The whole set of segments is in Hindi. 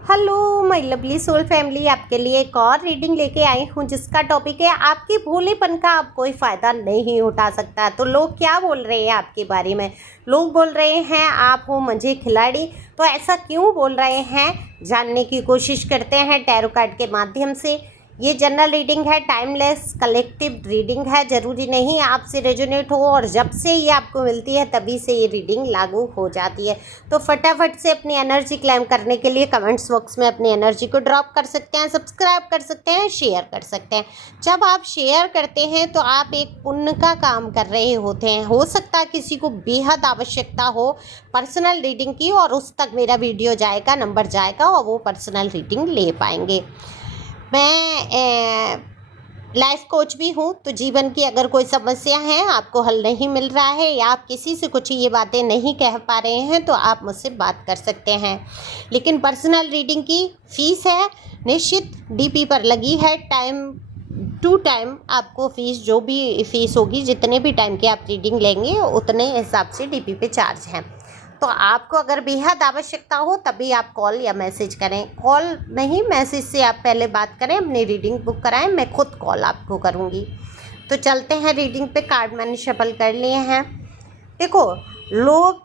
Hello my lovely soul family, आपके लिए एक और रीडिंग लेके आई हूँ जिसका टॉपिक है आपके भोलेपन का आप कोई फ़ायदा नहीं उठा सकता। तो लोग क्या बोल रहे हैं आपके बारे में? लोग बोल रहे हैं आप हो मंझे खिलाड़ी। तो ऐसा क्यों बोल रहे हैं, जानने की कोशिश करते हैं टैरो कार्ड के माध्यम से। ये जनरल रीडिंग है, टाइमलेस कलेक्टिव रीडिंग है। ज़रूरी नहीं आपसे रेजोनेट हो, और जब से ये आपको मिलती है तभी से ये रीडिंग लागू हो जाती है। तो फटाफट से अपनी एनर्जी क्लेम करने के लिए कमेंट्स बॉक्स में अपनी एनर्जी को ड्रॉप कर सकते हैं, सब्सक्राइब कर सकते हैं, शेयर कर सकते हैं। जब आप शेयर करते हैं तो आप एक पुण्य का काम कर रहे होते हैं। हो सकता है किसी को बेहद आवश्यकता हो पर्सनल रीडिंग की, और उस तक मेरा वीडियो जाएगा, नंबर जाएगा, और वो पर्सनल रीडिंग ले पाएंगे। मैं लाइफ कोच भी हूँ, तो जीवन की अगर कोई समस्या है, आपको हल नहीं मिल रहा है, या आप किसी से कुछ ये बातें नहीं कह पा रहे हैं, तो आप मुझसे बात कर सकते हैं। लेकिन पर्सनल रीडिंग की फ़ीस है निश्चित, डीपी पर लगी है। टाइम टू टाइम आपको फ़ीस, जो भी फ़ीस होगी, जितने भी टाइम की आप रीडिंग लेंगे उतने हिसाब से डीपी पे चार्ज हैं। तो आपको अगर बेहद आवश्यकता हो तभी आप कॉल या मैसेज करें। कॉल नहीं, मैसेज से आप पहले बात करें, अपनी रीडिंग बुक कराएं, मैं खुद कॉल आपको करूंगी। तो चलते हैं रीडिंग पे। कार्ड मैंने शफल कर लिए हैं। देखो, लोग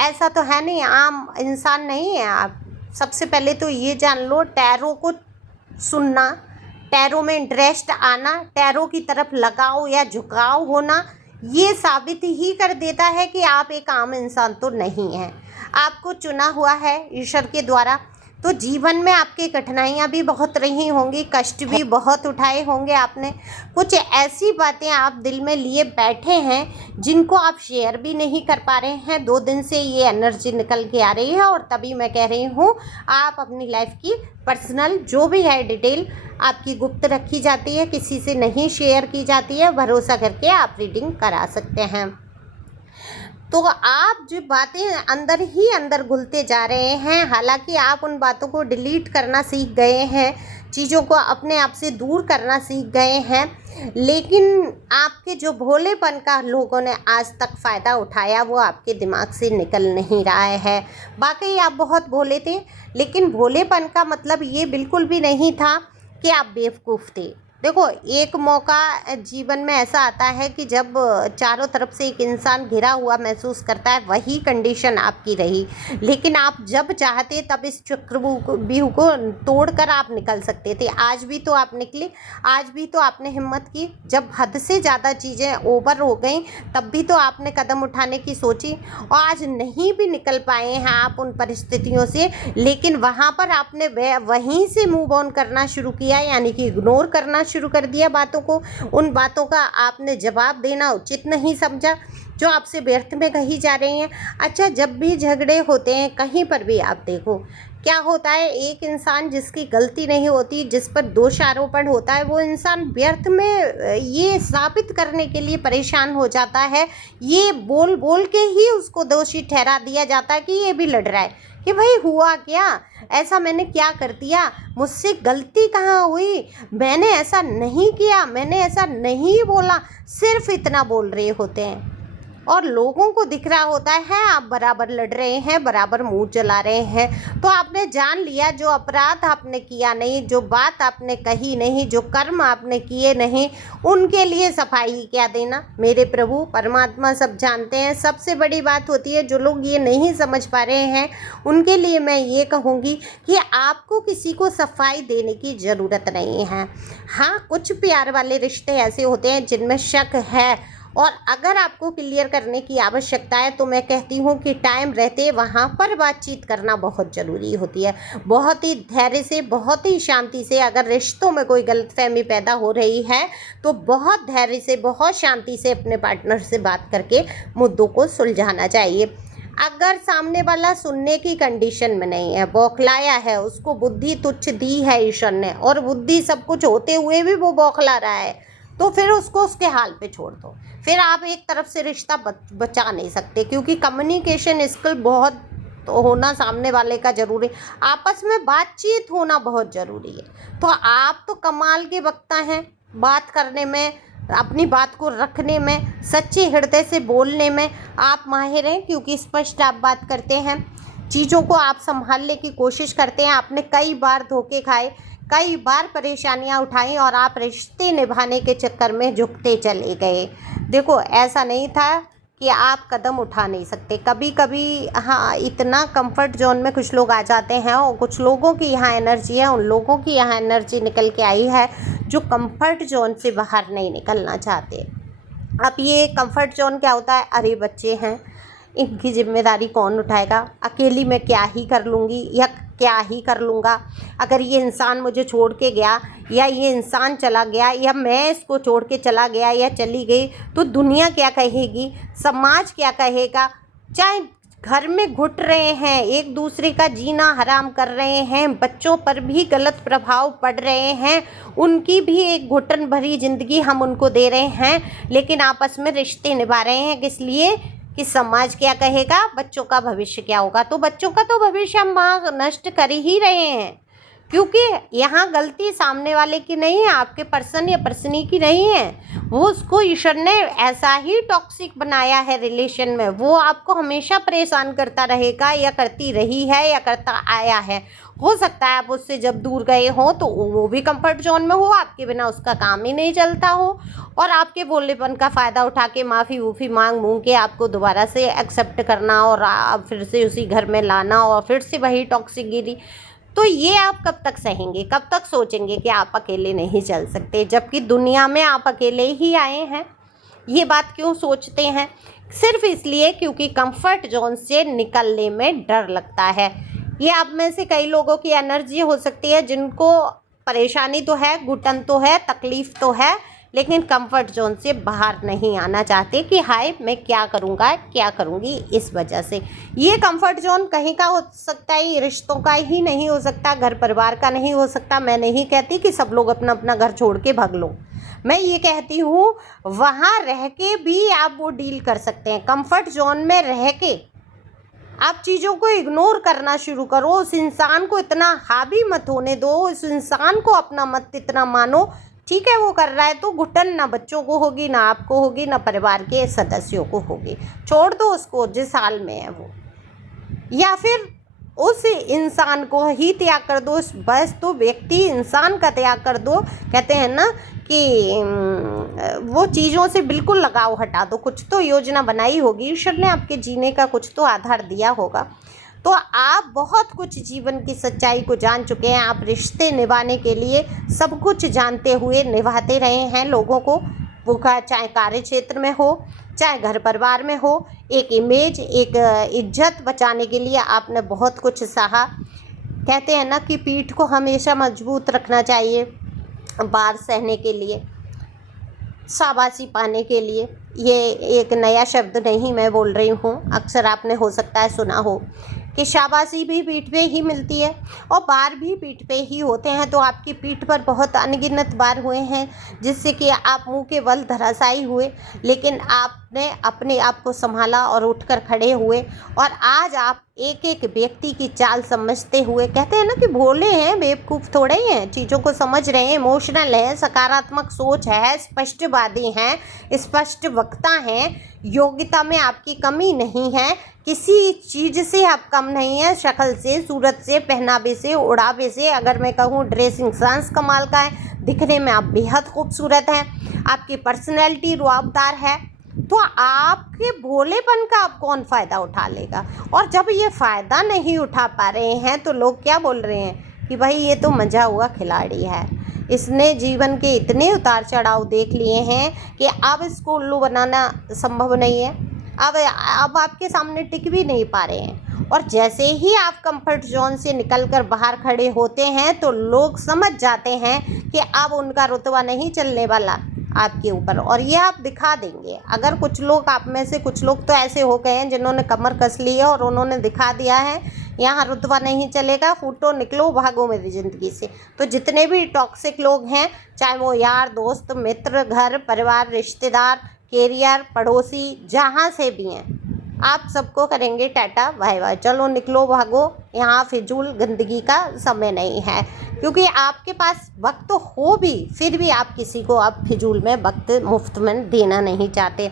ऐसा तो है नहीं, आम इंसान नहीं है आप। सबसे पहले तो ये जान लो, टैरो को सुनना, टैरो में इंटरेस्ट आना, टैरो की तरफ लगाव या झुकाव होना, ये साबित ही कर देता है कि आप एक आम इंसान तो नहीं हैं। आपको चुना हुआ है ईश्वर के द्वारा। तो जीवन में आपकी कठिनाइयाँ भी बहुत रही होंगी, कष्ट भी बहुत उठाए होंगे आपने। कुछ ऐसी बातें आप दिल में लिए बैठे हैं जिनको आप शेयर भी नहीं कर पा रहे हैं। 2 दिन से ये एनर्जी निकल के आ रही है, और तभी मैं कह रही हूँ आप अपनी लाइफ की पर्सनल जो भी है डिटेल आपकी गुप्त रखी जाती है, किसी से नहीं शेयर की जाती है। भरोसा करके आप रीडिंग करा सकते हैं। तो आप जो बातें अंदर ही अंदर घुलते जा रहे हैं, हालांकि आप उन बातों को डिलीट करना सीख गए हैं, चीज़ों को अपने आप से दूर करना सीख गए हैं, लेकिन आपके जो भोलेपन का लोगों ने आज तक फ़ायदा उठाया वो आपके दिमाग से निकल नहीं रहा है। वाकई आप बहुत भोले थे, लेकिन भोलेपन का मतलब ये बिल्कुल भी नहीं था कि आप बेवकूफ़ थे। देखो, एक मौका जीवन में ऐसा आता है कि जब चारों तरफ से एक इंसान घिरा हुआ महसूस करता है, वही कंडीशन आपकी रही। लेकिन आप जब चाहते तब इस चक्रव्यूह को तोड़कर आप निकल सकते थे। आज भी तो आप निकले, आज भी तो आपने हिम्मत की। जब हद से ज़्यादा चीज़ें ओवर हो गई तब भी तो आपने कदम उठाने की सोची, और आज नहीं भी निकल पाए हैं आप उन परिस्थितियों से, लेकिन वहाँ पर आपने वहीं से मूव ऑन करना शुरू किया, यानी कि इग्नोर करना शुरू कर दिया बातों को। उन बातों का आपने जवाब देना उचित नहीं समझा जो आपसे व्यर्थ में कही जा रही हैं। अच्छा, जब भी झगड़े होते हैं कहीं पर भी आप देखो क्या होता है, एक इंसान जिसकी गलती नहीं होती, जिस पर दोषारोपण होता है, वो इंसान व्यर्थ में ये साबित करने के लिए परेशान हो जाता है, ये बोल बोल के ही उसको दोषी ठहरा दिया जाता है कि ये भी लड़ रहा है कि भाई हुआ क्या, ऐसा मैंने क्या कर दिया, मुझसे गलती कहाँ हुई, मैंने ऐसा नहीं किया, मैंने ऐसा नहीं बोला। सिर्फ इतना बोल रहे होते हैं, और लोगों को दिख रहा होता है आप बराबर लड़ रहे हैं, बराबर मुंह जला रहे हैं। तो आपने जान लिया, जो अपराध आपने किया नहीं, जो बात आपने कही नहीं, जो कर्म आपने किए नहीं, उनके लिए सफाई क्या देना। मेरे प्रभु परमात्मा सब जानते हैं। सबसे बड़ी बात होती है, जो लोग ये नहीं समझ पा रहे हैं उनके लिए मैं ये कहूँगी कि आपको किसी को सफाई देने की ज़रूरत नहीं है। हाँ, कुछ प्यार वाले रिश्ते ऐसे होते हैं जिनमें शक है, और अगर आपको क्लियर करने की आवश्यकता है तो मैं कहती हूँ कि टाइम रहते वहाँ पर बातचीत करना बहुत ज़रूरी होती है। बहुत ही धैर्य से, बहुत ही शांति से, अगर रिश्तों में कोई गलतफहमी पैदा हो रही है तो बहुत धैर्य से, बहुत शांति से अपने पार्टनर से बात करके मुद्दों को सुलझाना चाहिए। अगर सामने वाला सुनने की कंडीशन में नहीं है, बौखलाया है, उसको बुद्धि तुच्छ दी है ईश्वर ने, और बुद्धि सब कुछ होते हुए भी वो बौखला रहा है, तो फिर उसको उसके हाल पे छोड़ दो। फिर आप एक तरफ से रिश्ता बचा नहीं सकते, क्योंकि कम्युनिकेशन स्किल बहुत होना सामने वाले का ज़रूरी, आपस में बातचीत होना बहुत ज़रूरी है। तो आप तो कमाल के वक्ता हैं, बात करने में, अपनी बात को रखने में, सच्चे हृदय से बोलने में आप माहिर हैं, क्योंकि स्पष्ट आप बात करते हैं। चीज़ों को आप संभालने की कोशिश करते हैं। आपने कई बार धोखे खाए, कई बार परेशानियां उठाई और आप रिश्ते निभाने के चक्कर में झुकते चले गए। देखो, ऐसा नहीं था कि आप कदम उठा नहीं सकते। कभी कभी हाँ, इतना कंफर्ट जोन में कुछ लोग आ जाते हैं और कुछ लोगों की यहाँ एनर्जी है, उन लोगों की यहाँ एनर्जी निकल के आई है जो कंफर्ट जोन से बाहर नहीं निकलना चाहते। अब ये कंफर्ट जोन क्या होता है? अरे बच्चे हैं, इनकी जिम्मेदारी कौन उठाएगा, अकेली मैं क्या ही कर लूँगी या क्या ही कर लूँगा, अगर ये इंसान मुझे छोड़ के गया या ये इंसान चला गया या मैं इसको छोड़ के चला गया या चली गई तो दुनिया क्या कहेगी, समाज क्या कहेगा। चाहे घर में घुट रहे हैं, एक दूसरे का जीना हराम कर रहे हैं, बच्चों पर भी गलत प्रभाव पड़ रहे हैं, उनकी भी एक घुटन भरी ज़िंदगी हम उनको दे रहे हैं, लेकिन आपस में रिश्ते निभा रहे हैं। किस लिए? कि समाज क्या कहेगा, बच्चों का भविष्य क्या होगा। तो बच्चों का तो भविष्य हम माँ नष्ट कर ही रहे हैं, क्योंकि यहाँ गलती सामने वाले की नहीं है, आपके पर्सन या पर्सनी की नहीं है। वो उसको ईश्वर ने ऐसा ही टॉक्सिक बनाया है रिलेशन में, वो आपको हमेशा परेशान करता रहेगा या करती रही है या करता आया है। हो सकता है आप उससे जब दूर गए हो तो वो भी कंफर्ट जोन में हो, आपके बिना उसका काम ही नहीं चलता हो, और आपके बोलेपन का फ़ायदा उठा के माफ़ी वूफ़ी मांग के आपको दोबारा से एक्सेप्ट करना और आप फिर से उसी घर में लाना और फिर से वही टॉक्सिक गिरी। तो ये आप कब तक सहेंगे, कब तक सोचेंगे कि आप अकेले नहीं चल सकते, जबकि दुनिया में आप अकेले ही आए हैं। ये बात क्यों सोचते हैं? सिर्फ इसलिए क्योंकि कंफर्ट जोन से निकलने में डर लगता है। ये आप में से कई लोगों की एनर्जी हो सकती है जिनको परेशानी तो है, घुटन तो है, तकलीफ़ तो है, लेकिन कंफर्ट जोन से बाहर नहीं आना चाहते कि हाय मैं क्या करूँगा, क्या करूँगी। इस वजह से ये कंफर्ट जोन कहीं का हो सकता है, ये रिश्तों का ही नहीं हो सकता, घर परिवार का नहीं हो सकता। मैं नहीं कहती कि सब लोग अपना अपना घर छोड़ के भाग लो, मैं ये कहती हूँ वहाँ रह के भी आप वो डील कर सकते हैं। कंफर्ट जोन में रह के आप चीज़ों को इग्नोर करना शुरू करो, उस इंसान को इतना हावी मत होने दो, उस इंसान को अपना मत इतना मानो। ठीक है, वो कर रहा है तो घुटन ना बच्चों को होगी, ना आपको होगी, ना परिवार के सदस्यों को होगी। छोड़ दो उसको जिस हाल में है वो, या फिर उस इंसान को ही त्याग कर दो, उस वस्तु व्यक्ति इंसान का त्याग कर दो। कहते हैं ना कि वो चीज़ों से बिल्कुल लगाव हटा दो। कुछ तो योजना बनाई होगी, ईश्वर ने आपके जीने का कुछ तो आधार दिया होगा। तो आप बहुत कुछ जीवन की सच्चाई को जान चुके हैं, आप रिश्ते निभाने के लिए सब कुछ जानते हुए निभाते रहे हैं लोगों को, वो का चाहे कार्य क्षेत्र में हो, चाहे घर परिवार में हो। एक इमेज, एक इज्जत बचाने के लिए आपने बहुत कुछ सहा। कहते हैं ना कि पीठ को हमेशा मजबूत रखना चाहिए, बार सहने के लिए, शाबाशी पाने के लिए। ये एक नया शब्द नहीं मैं बोल रही हूँ, अक्सर आपने हो सकता है सुना हो कि शाबाशी भी पीठ पे ही मिलती है और बार भी पीठ पे ही होते हैं। तो आपकी पीठ पर बहुत अनगिनत बार हुए हैं जिससे कि आप मुंह के बल धराशायी हुए, लेकिन आपने अपने आप को संभाला और उठकर खड़े हुए, और आज आप एक एक व्यक्ति की चाल समझते हुए, कहते हैं ना कि भोले हैं, बेवकूफ़ थोड़े ही हैं, चीज़ों को समझ रहे हैं, इमोशनल हैं, सकारात्मक सोच है, स्पष्टवादी हैं, स्पष्ट वक्ता हैं, योग्यता में आपकी कमी नहीं है, किसी चीज़ से आप कम नहीं है, शक्ल से, सूरत से, पहनावे से, उड़ावे से। अगर मैं कहूँ ड्रेसिंग सेंस कमाल का है, दिखने में आप बेहद खूबसूरत हैं, आपकी पर्सनैलिटी रुआबदार है, तो आपके भोलेपन का आप कौन फ़ायदा उठा लेगा। और जब ये फ़ायदा नहीं उठा पा रहे हैं तो लोग क्या बोल रहे हैं कि भाई ये तो मजा हुआ खिलाड़ी है, इसने जीवन के इतने उतार चढ़ाव देख लिए हैं कि अब इसको उल्लू बनाना संभव नहीं है, अब आपके सामने टिक भी नहीं पा रहे हैं। और जैसे ही आप कंफर्ट जोन से निकलकर बाहर खड़े होते हैं तो लोग समझ जाते हैं कि अब उनका रुतबा नहीं चलने वाला आपके ऊपर, और ये आप दिखा देंगे। अगर कुछ लोग, आप में से कुछ लोग तो ऐसे हो गए हैं जिन्होंने कमर कस ली है और उन्होंने दिखा दिया है यहाँ रुतबा नहीं चलेगा, फूटो निकलो भागो मेरी ज़िंदगी से। तो जितने भी टॉक्सिक लोग हैं, चाहे वो यार दोस्त मित्र, घर परिवार, रिश्तेदार, कैरियर, पड़ोसी, जहाँ से भी हैं, आप सबको करेंगे टाटा बाय बाय, चलो निकलो भागो यहाँ फिजूल गंदगी का समय नहीं है, क्योंकि आपके पास वक्त तो हो भी फिर भी आप किसी को आप फिजूल में वक्त मुफ्त में देना नहीं चाहते।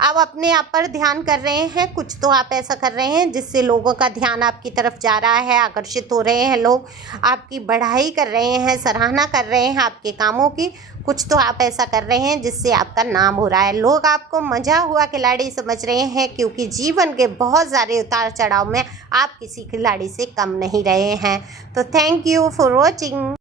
आप अपने आप पर ध्यान कर रहे हैं, कुछ तो आप ऐसा कर रहे हैं जिससे लोगों का ध्यान आपकी तरफ जा रहा है, आकर्षित हो रहे हैं, लोग आपकी बढ़ाई कर रहे हैं, सराहना कर रहे हैं आपके कामों की। कुछ तो आप ऐसा कर रहे हैं जिससे आपका नाम हो रहा है, लोग आपको मजा हुआ खिलाड़ी समझ रहे हैं, क्योंकि जीवन के बहुत सारे उतार चढ़ाव में आप किसी खिलाड़ी से कम नहीं रहे हैं। तो थैंक यू फॉर वॉचिंग।